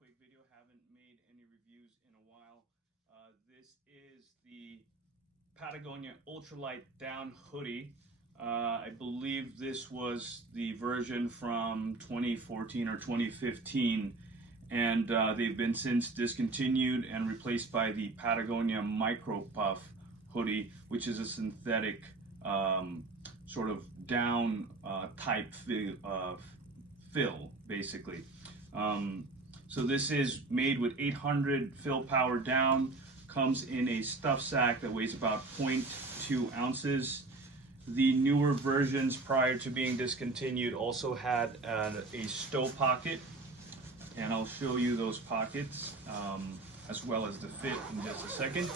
quick video. Haven't made any reviews in a while. This is the Patagonia Ultralight Down Hoodie. I believe this was the version from 2014 or 2015, and they've been since discontinued and replaced by the Patagonia Micro Puff hoodie, which is a synthetic sort of down type fill, basically. So this is made with 800 fill power down, comes in a stuff sack that weighs about 0.2 ounces. The newer versions prior to being discontinued also had a stow pocket, and I'll show you those pockets as well as the fit in just a second.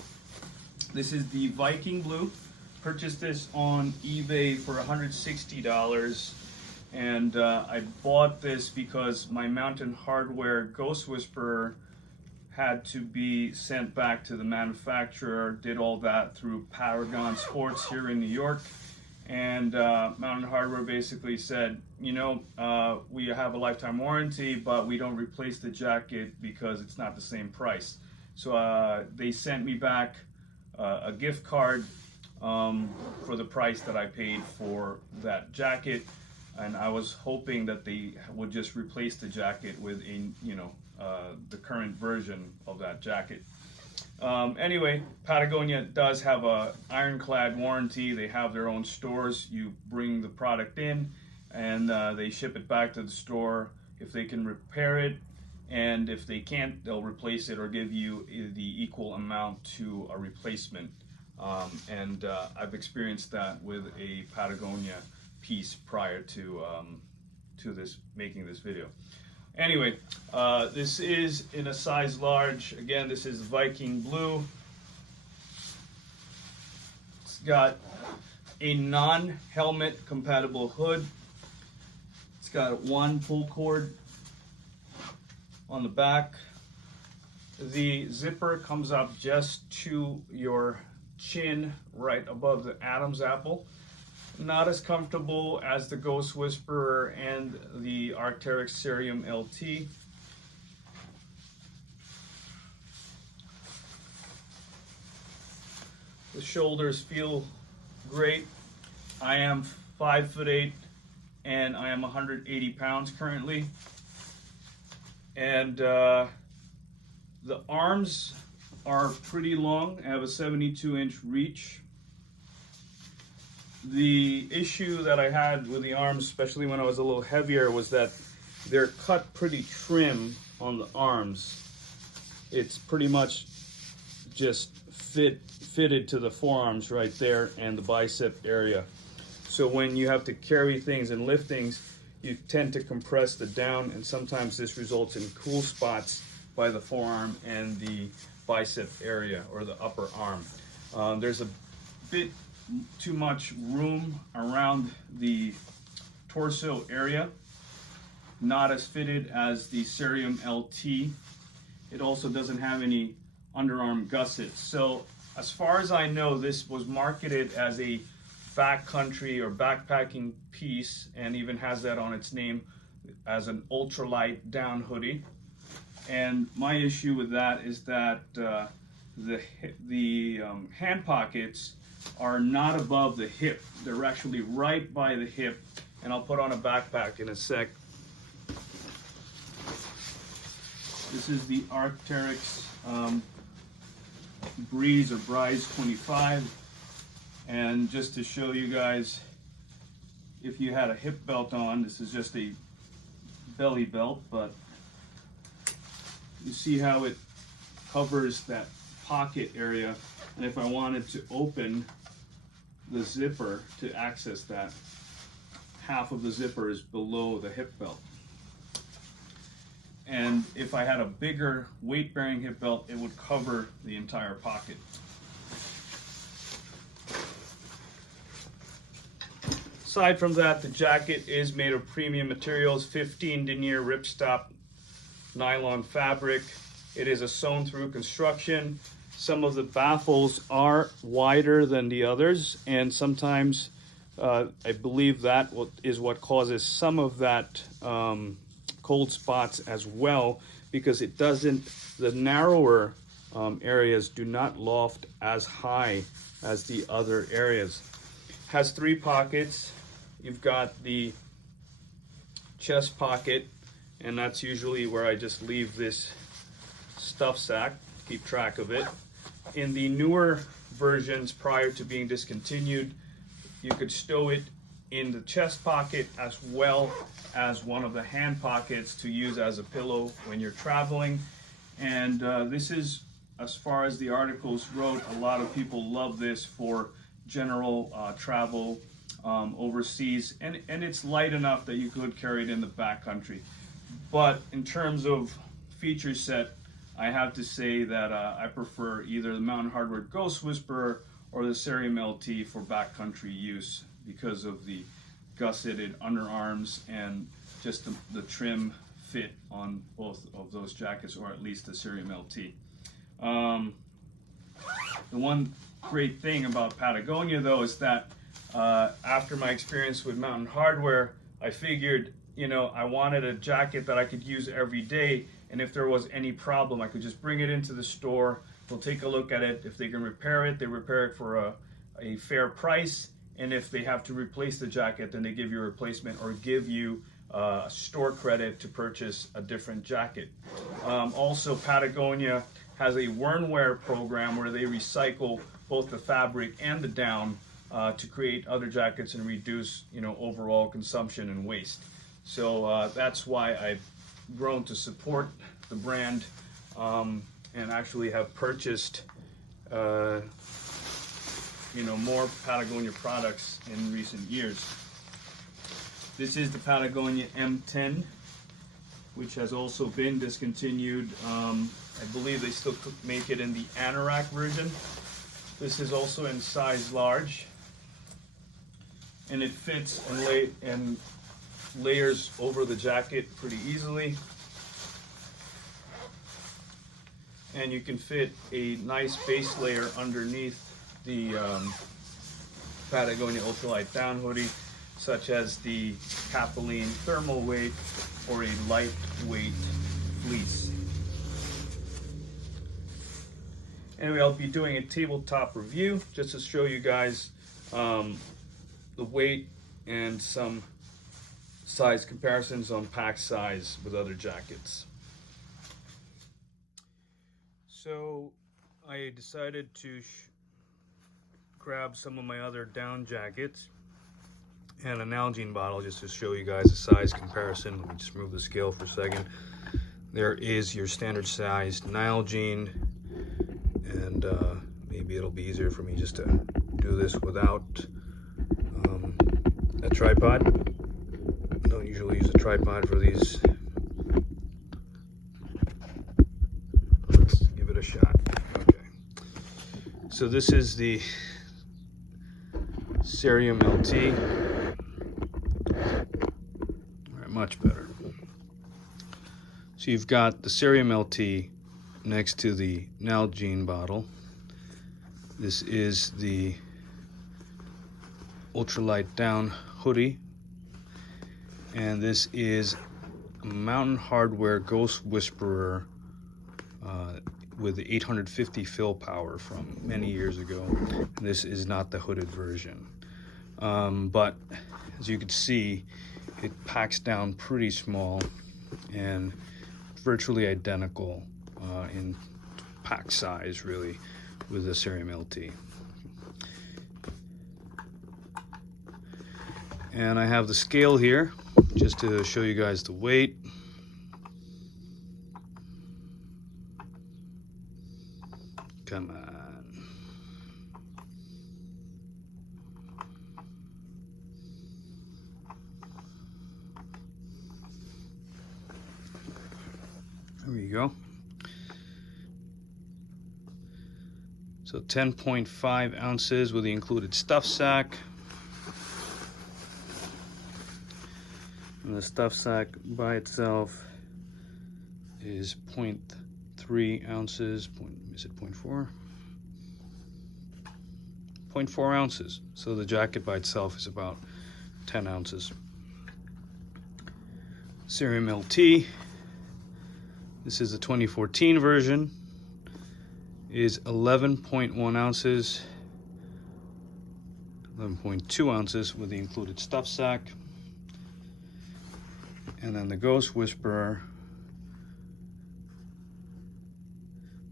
This is the Viking Blue. Purchased this on eBay for $160, and I bought this because my Mountain Hardwear Ghost Whisperer had to be sent back to the manufacturer. Did all that through Paragon Sports here in New York, and Mountain Hardwear basically said, you know, we have a lifetime warranty, but we don't replace the jacket because it's not the same price. So they sent me back a gift card for the price that I paid for that jacket, and I was hoping that they would just replace the jacket with a, you know, the current version of that jacket. Anyway, Patagonia does have a ironclad warranty. They have their own stores. You bring the product in, and they ship it back to the store if they can repair it, and if they can't, they'll replace it or give you the equal amount to a replacement. I've experienced that with a Patagonia piece prior to making this video. Anyway, this is in a size large. Again, this is Viking Blue. It's got a non-helmet compatible hood. It's got one pull cord on the back. The zipper comes up just to your chin, right above the Adam's apple. Not as comfortable as the Ghost Whisperer and the Arc'teryx Cerium LT. The shoulders feel great. I am 5'8" and I am 180 pounds currently. And the arms are pretty long. I have a 72-inch reach. The issue that I had with the arms, especially when I was a little heavier, was that they're cut pretty trim on the arms. It's pretty much just fitted to the forearms right there and the bicep area. So when you have to carry things and lift things, you tend to compress the down, and sometimes this results in cool spots by the forearm and the bicep area or the upper arm. There's a bit too much room around the torso area, not as fitted as the Cerium LT. It also doesn't have any underarm gussets. So as far as I know, this was marketed as a backcountry or backpacking piece, and even has that on its name as an ultralight down hoodie. And my issue with that is that the hand pockets are not above the hip. They're actually right by the hip, and I'll put on a backpack in a sec. This is the Arc'teryx Breeze or Brise 25, and just to show you guys, if you had a hip belt on, this is just a belly belt, but you see how it covers that pocket area. And if I wanted to open the zipper to access that, half of the zipper is below the hip belt. And if I had a bigger weight-bearing hip belt, it would cover the entire pocket. Aside from that, the jacket is made of premium materials, 15 denier ripstop nylon fabric. It is a sewn-through construction. Some of the baffles are wider than the others, and sometimes I believe that is what causes some of that cold spots as well, because it doesn't, the narrower areas do not loft as high as the other areas. Has 3 pockets. You've got the chest pocket, and that's usually where I just leave this stuff sack, keep track of it. In the newer versions prior to being discontinued, you could stow it in the chest pocket as well as one of the hand pockets to use as a pillow when you're traveling. And this is, as far as the articles wrote, a lot of people love this for general travel overseas, and it's light enough that you could carry it in the backcountry. But in terms of feature set, I have to say that I prefer either the Mountain Hardwear Ghost Whisperer or the Cerium LT for backcountry use because of the gusseted underarms and just the trim fit on both of those jackets, or at least the Cerium LT. The one great thing about Patagonia though is that after my experience with Mountain Hardwear, I figured, you know, I wanted a jacket that I could use every day, and if there was any problem, I could just bring it into the store. They'll take a look at it. If they can repair it, they repair it for a fair price. And if they have to replace the jacket, then they give you a replacement or give you store credit to purchase a different jacket. Also, Patagonia has a worn-wear program where they recycle both the fabric and the down to create other jackets and reduce, you know, overall consumption and waste. So that's why I've grown to support the brand and actually have purchased you know, more Patagonia products in recent years. This is the Patagonia M10, which has also been discontinued. I believe they still make it in the anorak version. This is also in size large, and it fits and layers over the jacket pretty easily. And you can fit a nice base layer underneath the Patagonia Ultralight Down Hoodie, such as the Capilene thermal weight or a lightweight fleece. Anyway, I'll be doing a tabletop review just to show you guys the weight and some size comparisons on pack size with other jackets. So I decided to grab some of my other down jackets and an Nalgene bottle just to show you guys a size comparison. Let me just move the scale for a second. There is your standard size Nalgene, and maybe it'll be easier for me just to do this without a tripod. I don't usually use a tripod for these. Let's give it a shot. Okay. So this is the Cerium LT. All right, much better. So you've got the Cerium LT next to the Nalgene bottle. This is the Ultralight Down Hoodie, and this is a Mountain Hardwear Ghost Whisperer with the 850 fill power from many years ago. This is not the hooded version, but as you can see, it packs down pretty small and virtually identical in pack size, really, with the Cerium LT. And I have the scale here just to show you guys the weight. Come on. There you go. So 10.5 ounces with the included stuff sack. And the stuff sack by itself is 0.3 ounces. Is it 0.4? 0.4 ounces. So the jacket by itself is about 10 ounces. Cerium LT This is the 2014 version. Is 11.1 ounces, 11.2 ounces with the included stuff sack. And then the Ghost Whisperer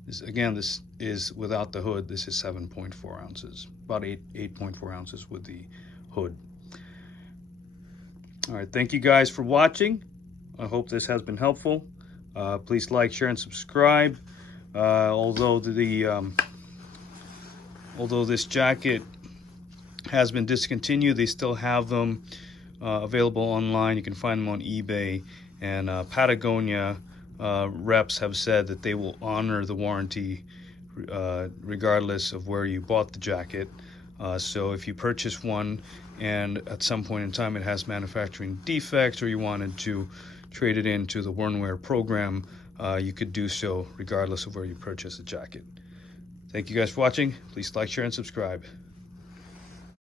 is, again, this is without the hood. This is 7.4 ounces, about 8.4 ounces with the hood. All right, thank you guys for watching. I hope this has been helpful. Please like, share, and subscribe. Although this jacket has been discontinued, they still have them available online. You can find them on eBay, and Patagonia reps have said that they will honor the warranty regardless of where you bought the jacket. So if you purchase one and at some point in time it has manufacturing defects, or you wanted to trade it into the Worn Wear program, you could do so regardless of where you purchase the jacket. Thank you guys for watching. Please like, share, and subscribe.